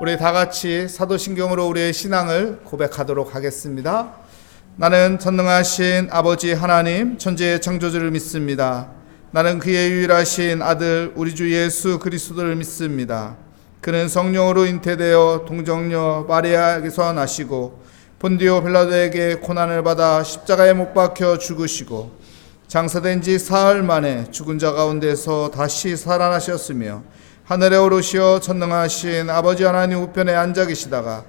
우리 다 같이 사도신경으로 우리의 신앙을 고백하도록 하겠습니다. 나는 전능하신 아버지 하나님 천지의 창조주를 믿습니다. 나는 그의 유일하신 아들 우리 주 예수 그리스도를 믿습니다. 그는 성령으로 잉태되어 동정녀 마리아에게서 나시고 본디오 빌라도에게 고난을 받아 십자가에 못 박혀 죽으시고 장사된 지 사흘 만에 죽은 자 가운데서 다시 살아나셨으며 하늘에 오르시어 전능하신 아버지 하나님 우편에 앉아 계시다가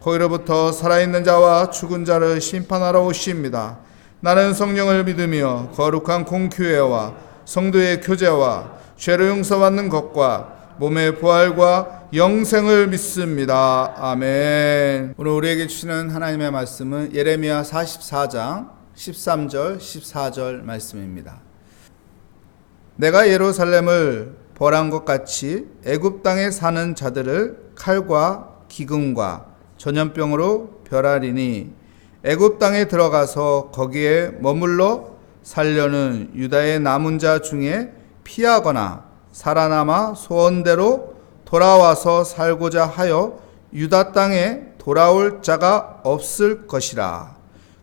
거기로부터 살아있는 자와 죽은 자를 심판하러 오십니다. 나는 성령을 믿으며 거룩한 공교회와 성도의 교제와 죄를 용서받는 것과 몸의 부활과 영생을 믿습니다. 아멘. 오늘 우리에게 주시는 하나님의 말씀은 예레미야 44장 13절 14절 말씀입니다. 내가 예루살렘을 벌한 것 같이 애굽 땅에 사는 자들을 칼과 기근과 전염병으로 벌하리니 애굽 땅에 들어가서 거기에 머물러 살려는 유다의 남은 자 중에 피하거나 살아남아 소원대로 돌아와서 살고자 하여 유다 땅에 돌아올 자가 없을 것이라.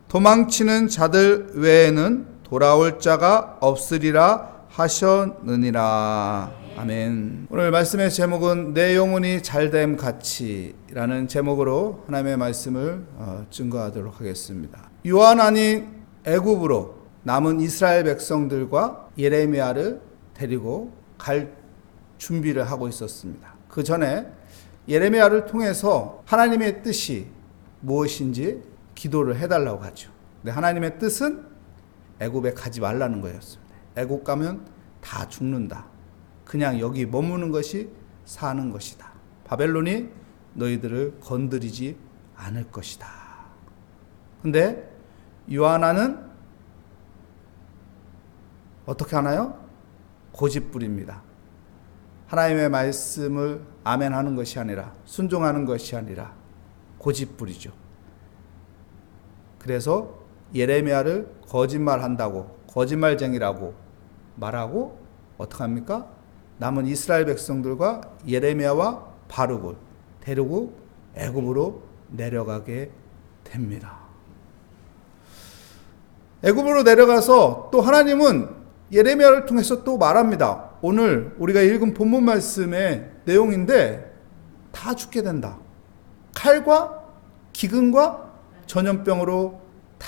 도망치는 자들 외에는 돌아올 자가 없으리라 하셨느니라. 아멘. 오늘 말씀의 제목은 내 영혼이 잘됨 같이라는 제목으로 하나님의 말씀을 증거하도록 하겠습니다. 요한안이 애굽으로 남은 이스라엘 백성들과 예레미야를 데리고 갈 준비를 하고 있었습니다. 그 전에 예레미야를 통해서 하나님의 뜻이 무엇인지 기도를 해달라고 하죠. 근데 하나님의 뜻은 애굽에 가지 말라는 거였습니다. 애굽 가면 다 죽는다. 그냥 여기 머무는 것이 사는 것이다. 바벨론이 너희들을 건드리지 않을 것이다. 근데 요한아는 어떻게 하나요? 고집부립니다. 하나님의 말씀을 아멘하는 것이 아니라 순종하는 것이 아니라 고집부리죠. 그래서 예레미야를 거짓말한다고 거짓말쟁이라고 말하고 어떻게 합니까? 남은 이스라엘 백성들과 예레미야와 바룩을 데리고 애굽으로 내려가게 됩니다. 애굽으로 내려가서 또 하나님은 예레미야를 통해서 또 말합니다. 오늘 우리가 읽은 본문 말씀의 내용인데 다 죽게 된다. 칼과 기근과 전염병으로 다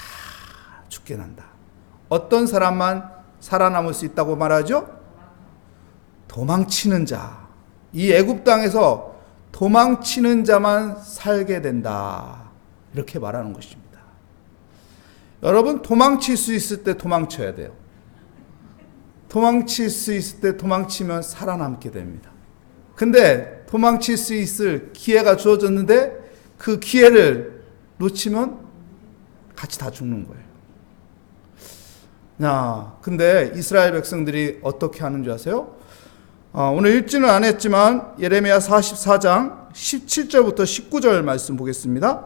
죽게 난다. 어떤 사람만 살아남을 수 있다고 말하죠? 도망치는 자. 이 애굽 땅에서 도망치는 자만 살게 된다. 이렇게 말하는 것입니다. 여러분, 도망칠 수 있을 때 도망쳐야 돼요. 도망칠 수 있을 때 도망치면 살아남게 됩니다. 근데 도망칠 수 있을 기회가 주어졌는데 그 기회를 놓치면 같이 다 죽는 거예요. 근데 이스라엘 백성들이 어떻게 하는 줄 아세요? 오늘 읽지는 않았지만 예레미야 44장 17절부터 19절 말씀 보겠습니다.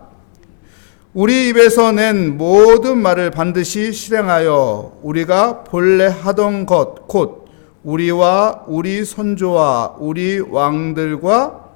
우리 입에서 낸 모든 말을 반드시 실행하여 우리가 본래 하던 것 곧 우리와 우리 선조와 우리 왕들과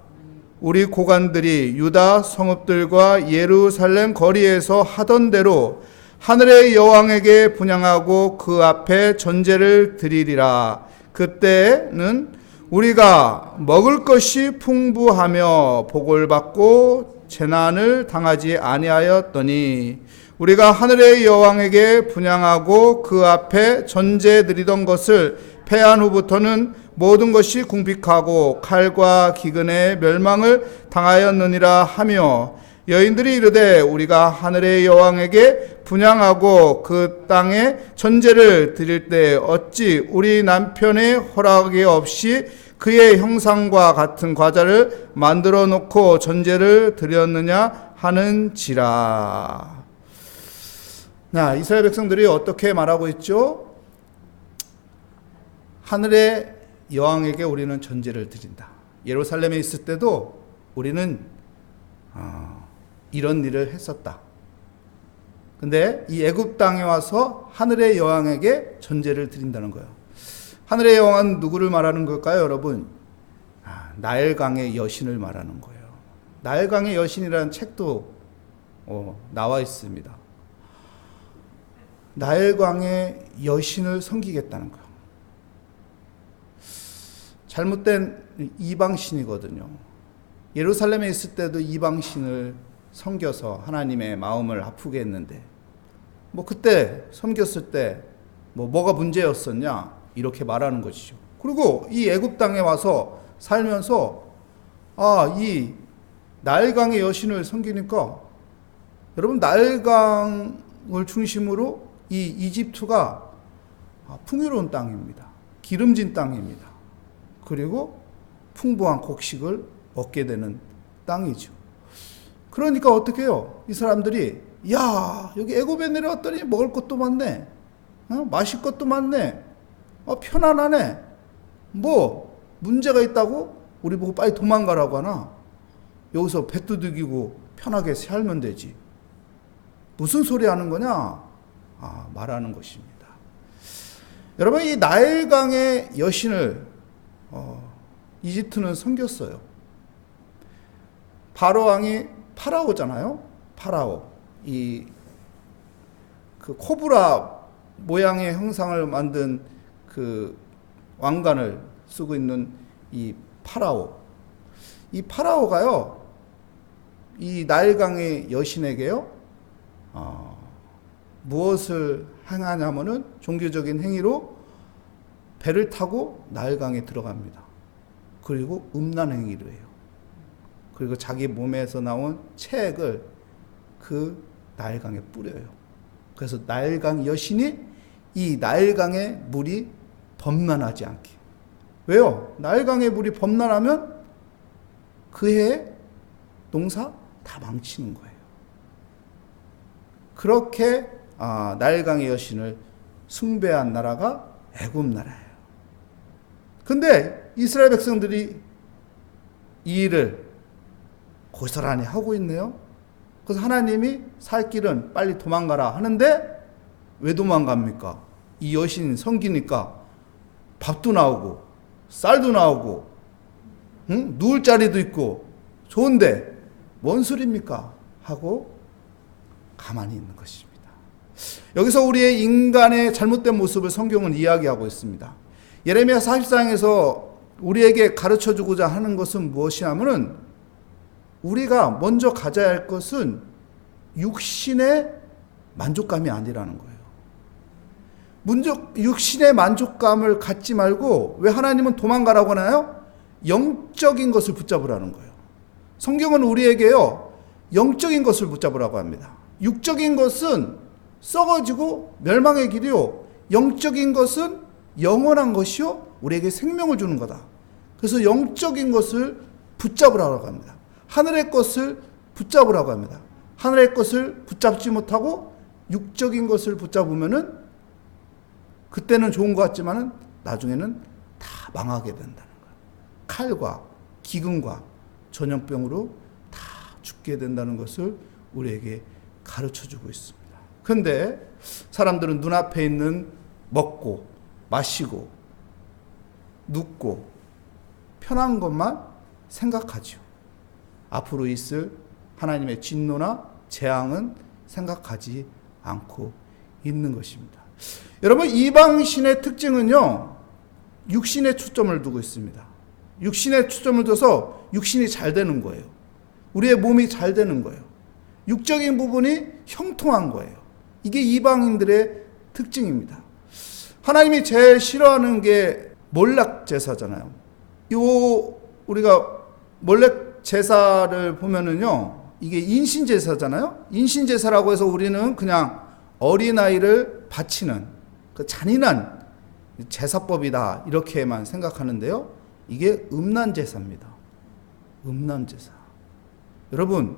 우리 고관들이 유다 성읍들과 예루살렘 거리에서 하던 대로 하늘의 여왕에게 분향하고 그 앞에 전제를 드리리라. 그때는 우리가 먹을 것이 풍부하며 복을 받고 재난을 당하지 아니하였더니 우리가 하늘의 여왕에게 분향하고 그 앞에 전제 드리던 것을 패한 후부터는 모든 것이 궁핍하고 칼과 기근의 멸망을 당하였느니라 하며 여인들이 이르되 우리가 하늘의 여왕에게 분향하고 그 땅에 전제를 드릴 때 어찌 우리 남편의 허락이 없이 그의 형상과 같은 과자를 만들어 놓고 전제를 드렸느냐 하는지라. 이스라엘 백성들이 어떻게 말하고 있죠? 하늘의 여왕에게 우리는 전제를 드린다. 예루살렘에 있을 때도 우리는 이런 일을 했었다. 근데 이 애굽 땅에 와서 하늘의 여왕에게 전제를 드린다는 거예요. 하늘의 여왕은 누구를 말하는 걸까요, 여러분? 나일강의 여신을 말하는 거예요. 나일강의 여신이라는 책도 나와 있습니다. 나일강의 여신을 섬기겠다는 거예요. 잘못된 이방신이거든요. 예루살렘에 있을 때도 이방신을 섬겨서 하나님의 마음을 아프게 했는데, 그때 섬겼을 때 뭐가 문제였었냐 이렇게 말하는 것이죠. 그리고 이 애굽 땅에 와서 살면서 이 나일강의 여신을 섬기니까, 여러분, 나일강을 중심으로 이 이집트가 풍요로운 땅입니다. 기름진 땅입니다. 그리고 풍부한 곡식을 얻게 되는 땅이죠. 그러니까 어떻게 해요? 이 사람들이 여기 애굽에 내려왔더니 먹을 것도 많네, 마실 것도 많네, 편안하네, 뭐 문제가 있다고 우리 보고 빨리 도망가라고 하나? 여기서 배 두들기고 편하게 살면 되지. 무슨 소리 하는 거냐? 말하는 것입니다. 여러분, 이 나일강의 여신을 이집트는 섬겼어요. 바로 왕이 파라오잖아요. 파라오. 그 코브라 모양의 형상을 만든 그 왕관을 쓰고 있는 이 파라오. 이 파라오가요, 이 나일강의 여신에게요, 무엇을 행하냐면은 종교적인 행위로 배를 타고 나일강에 들어갑니다. 그리고 음란 행위를 해요. 그리고 자기 몸에서 나온 체액을 그 나일강에 뿌려요. 그래서 나일강 여신이 이 나일강의 물이 범람하지 않게. 왜요? 나일강의 물이 범람하면 그 해의 농사 다 망치는 거예요. 그렇게 나일강의 여신을 숭배한 나라가 애굽 나라예요. 근데 이스라엘 백성들이 이 일을 고스란히 하고 있네요. 그래서 하나님이 살 길은 빨리 도망가라 하는데, 왜 도망갑니까? 이 여신 섬기니까 밥도 나오고 쌀도 나오고 누울 자리도 있고 좋은데 뭔 소리입니까? 하고 가만히 있는 것입니다. 여기서 우리의 인간의 잘못된 모습을 성경은 이야기하고 있습니다. 예레미야 44장에서 우리에게 가르쳐주고자 하는 것은 무엇이냐면은, 우리가 먼저 가져야 할 것은 육신의 만족감이 아니라는 거예요. 육신의 만족감을 갖지 말고, 왜 하나님은 도망가라고 하나요? 영적인 것을 붙잡으라는 거예요. 성경은 우리에게요, 영적인 것을 붙잡으라고 합니다. 육적인 것은 썩어지고 멸망의 길이요, 영적인 것은 영원한 것이요, 우리에게 생명을 주는 거다. 그래서 영적인 것을 붙잡으라고 합니다. 하늘의 것을 붙잡으라고 합니다. 하늘의 것을 붙잡지 못하고 육적인 것을 붙잡으면은, 그때는 좋은 것 같지만은 나중에는 다 망하게 된다는 거예요. 칼과 기근과 전염병으로 다 죽게 된다는 것을 우리에게 가르쳐주고 있습니다. 그런데 사람들은 눈앞에 있는 먹고 마시고 눕고 편한 것만 생각하죠. 앞으로 있을 하나님의 진노나 재앙은 생각하지 않고 있는 것입니다. 여러분, 이방신의 특징은요, 육신에 초점을 두고 있습니다. 육신에 초점을 둬서 육신이 잘 되는 거예요. 우리의 몸이 잘 되는 거예요. 육적인 부분이 형통한 거예요. 이게 이방인들의 특징입니다. 하나님이 제일 싫어하는 게 몰락 제사잖아요. 우리가 몰락 제사를 보면은요, 이게 인신 제사잖아요. 인신 제사라고 해서 우리는 그냥 어린아이를 바치는 그 잔인한 제사법이다 이렇게만 생각하는데요, 이게 음란 제사입니다. 음란 제사. 여러분,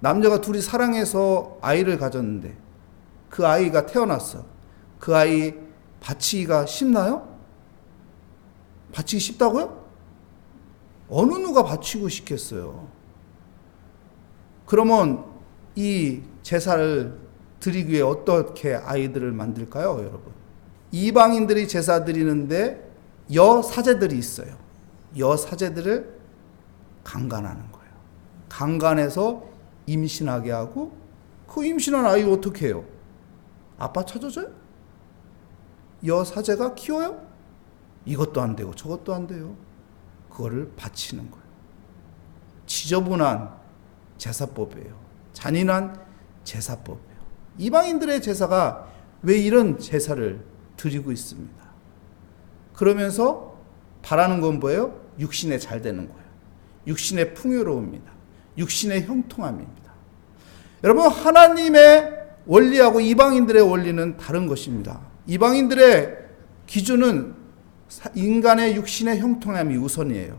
남자가 둘이 사랑해서 아이를 가졌는데 그 아이가 태어났어. 그 아이 바치기가 쉽나요? 바치기 쉽다고요? 어느 누가 바치고 싶겠어요? 그러면 이 제사를 드리기 위해 어떻게 아이들을 만들까요, 여러분? 이방인들이 제사 드리는데 여사제들이 있어요. 여사제들을 강간하는 거예요. 강간해서 임신하게 하고 그 임신한 아이 어떻게 해요? 아빠 찾아줘요? 여사제가 키워요? 이것도 안 되고 저것도 안 돼요. 그거를 바치는 거예요. 지저분한 제사법이에요. 잔인한 제사법이에요. 이방인들의 제사가 왜 이런 제사를 드리고 있습니다. 그러면서 바라는 건 뭐예요? 육신에 잘 되는 거예요. 육신의 풍요로움입니다. 육신의 형통함입니다. 여러분, 하나님의 원리하고 이방인들의 원리는 다른 것입니다. 이방인들의 기준은 인간의 육신의 형통함이 우선이에요.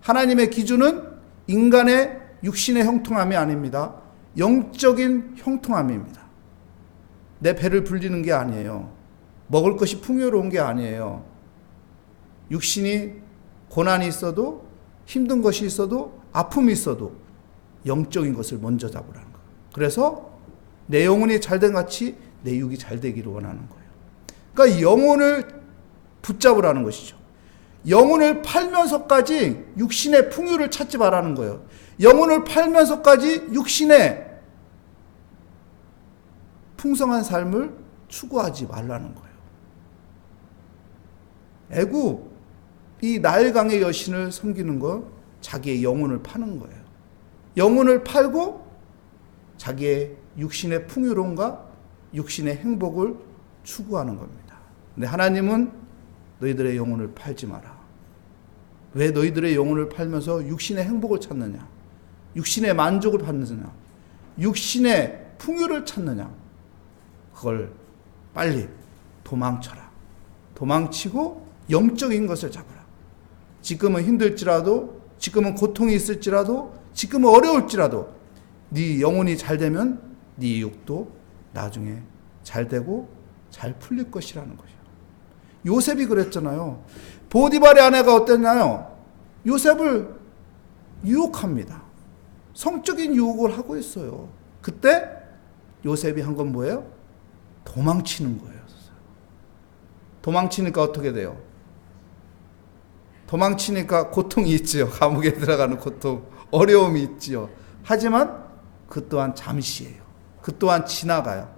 하나님의 기준은 인간의 육신의 형통함이 아닙니다. 영적인 형통함입니다. 내 배를 불리는 게 아니에요. 먹을 것이 풍요로운 게 아니에요. 육신이 고난이 있어도, 힘든 것이 있어도, 아픔이 있어도 영적인 것을 먼저 잡으라는 거예요. 그래서 내 영혼이 잘된 같이 내 육이 잘 되기를 원하는 거예요. 그러니까 영혼을 붙잡으라는 것이죠. 영혼을 팔면서까지 육신의 풍요를 찾지 말라는 거예요. 영혼을 팔면서까지 육신의 풍성한 삶을 추구하지 말라는 거예요. 애굽 이 나일강의 여신을 섬기는 건 자기의 영혼을 파는 거예요. 영혼을 팔고 자기의 육신의 풍요로움과 육신의 행복을 추구하는 겁니다. 근데 하나님은 너희들의 영혼을 팔지 마라. 왜 너희들의 영혼을 팔면서 육신의 행복을 찾느냐? 육신의 만족을 받느냐? 육신의 풍요를 찾느냐? 그걸 빨리 도망쳐라. 도망치고 영적인 것을 잡아라. 지금은 힘들지라도, 지금은 고통이 있을지라도, 지금은 어려울지라도 네 영혼이 잘 되면 네 육도 나중에 잘 되고 잘 풀릴 것이라는 거죠. 요셉이 그랬잖아요. 보디발의 아내가 어땠나요? 요셉을 유혹합니다. 성적인 유혹을 하고 있어요. 그때 요셉이 한 건 뭐예요? 도망치는 거예요. 도망치니까 어떻게 돼요? 도망치니까 고통이 있지요. 감옥에 들어가는 고통, 어려움이 있지요. 하지만 그 또한 잠시예요. 그 또한 지나가요.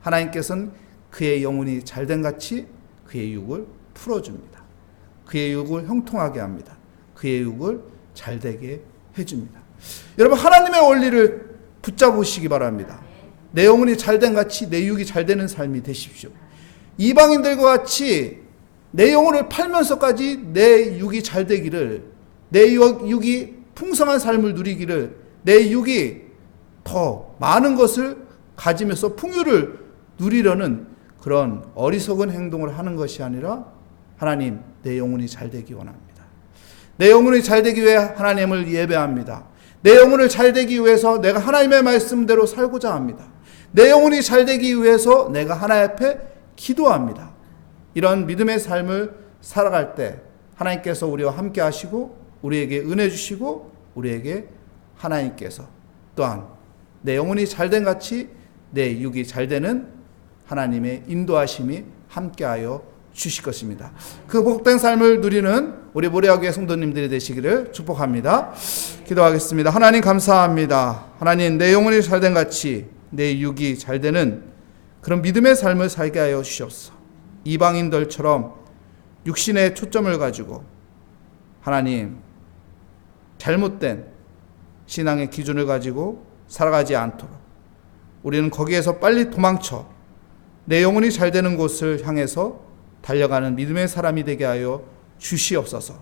하나님께서는 그의 영혼이 잘된 같이 그의 육을 풀어줍니다. 그의 육을 형통하게 합니다. 그의 육을 잘되게 해줍니다. 여러분, 하나님의 원리를 붙잡으시기 바랍니다. 내 영혼이 잘된 같이 내 육이 잘되는 삶이 되십시오. 이방인들과 같이 내 영혼을 팔면서까지 내 육이 잘되기를, 내 육이 풍성한 삶을 누리기를, 내 육이 더 많은 것을 가지면서 풍요를 누리려는 그런 어리석은 행동을 하는 것이 아니라, 하나님, 내 영혼이 잘되기 원합니다. 내 영혼이 잘되기 위해 하나님을 예배합니다. 내 영혼을 잘되기 위해서 내가 하나님의 말씀대로 살고자 합니다. 내 영혼이 잘되기 위해서 내가 하나님 앞에 기도합니다. 이런 믿음의 삶을 살아갈 때 하나님께서 우리와 함께 하시고 우리에게 은혜 주시고 우리에게 하나님께서 또한 내 영혼이 잘된 같이 내 육이 잘되는 하나님의 인도하심이 함께하여 주실 것입니다. 그 복된 삶을 누리는 우리 모래학교의 성도님들이 되시기를 축복합니다. 기도하겠습니다. 하나님 감사합니다. 하나님, 내 영혼이 잘된 같이 내 육이 잘되는 그런 믿음의 삶을 살게 하여 주시옵소서. 이방인들처럼 육신의 초점을 가지고 하나님, 잘못된 신앙의 기준을 가지고 살아가지 않도록 우리는 거기에서 빨리 도망쳐 내 영혼이 잘되는 곳을 향해서 달려가는 믿음의 사람이 되게 하여 주시옵소서.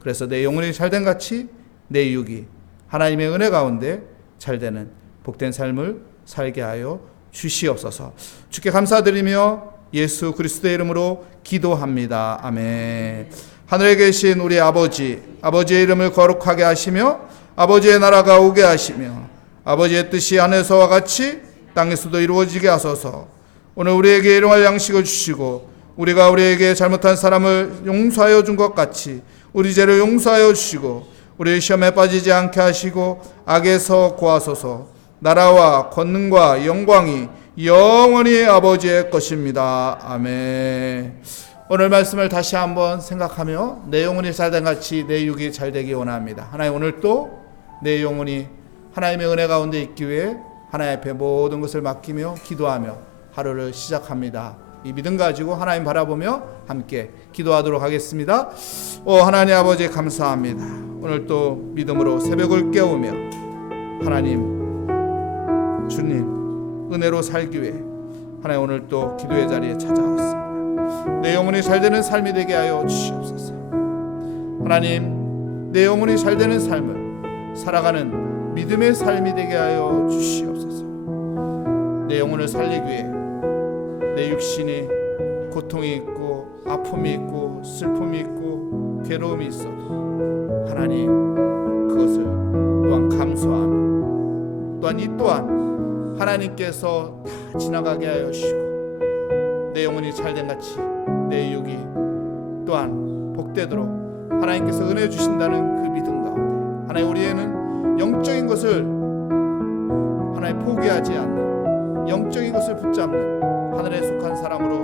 그래서 내 영혼이 잘된 같이 내 육이 하나님의 은혜 가운데 잘되는 복된 삶을 살게 하여 주시옵소서. 주께 감사드리며 예수 그리스도의 이름으로 기도합니다. 아멘. 하늘에 계신 우리 아버지, 아버지의 이름을 거룩하게 하시며 아버지의 나라가 오게 하시며 아버지의 뜻이 하늘에서와 같이 땅에서도 이루어지게 하소서. 오늘 우리에게 일용할 양식을 주시고 우리가 우리에게 잘못한 사람을 용서하여 준 것 같이 우리 죄를 용서하여 주시고 우리 시험에 빠지지 않게 하시고 악에서 구하소서. 나라와 권능과 영광이 영원히 아버지의 것입니다. 아멘. 오늘 말씀을 다시 한번 생각하며 내 영혼이 잘된 같이 내 육이 잘되기 원합니다. 하나님, 오늘 또 내 영혼이 하나님의 은혜 가운데 있기 위해 하나님 앞에 모든 것을 맡기며 기도하며 하루를 시작합니다. 이 믿음 가지고 하나님 바라보며 함께 기도하도록 하겠습니다. 하나님 아버지 감사합니다. 오늘 또 믿음으로 새벽을 깨우며 하나님 주님 은혜로 살기 위해 하나님 오늘 또 기도의 자리에 찾아왔습니다. 내 영혼이 잘되는 삶이 되게 하여 주시옵소서. 하나님 내 영혼이 잘되는 삶을 살아가는 믿음의 삶이 되게 하여 주시옵소서. 내 영혼을 살리기 위해 내 육신이 고통이 있고 아픔이 있고 슬픔이 있고 괴로움이 있어도 하나님 그것을 또한 감수하며 또한 이 또한 하나님께서 다 지나가게 하여 주시고 내 영혼이 잘된 같이 내 육이 또한 복되도록 하나님께서 은혜 주신다는 그 믿음 가운데 하나님 우리에는 영적인 것을 하나님 포기하지 않는 영적인 것을 붙잡는 하늘에 속한 사람으로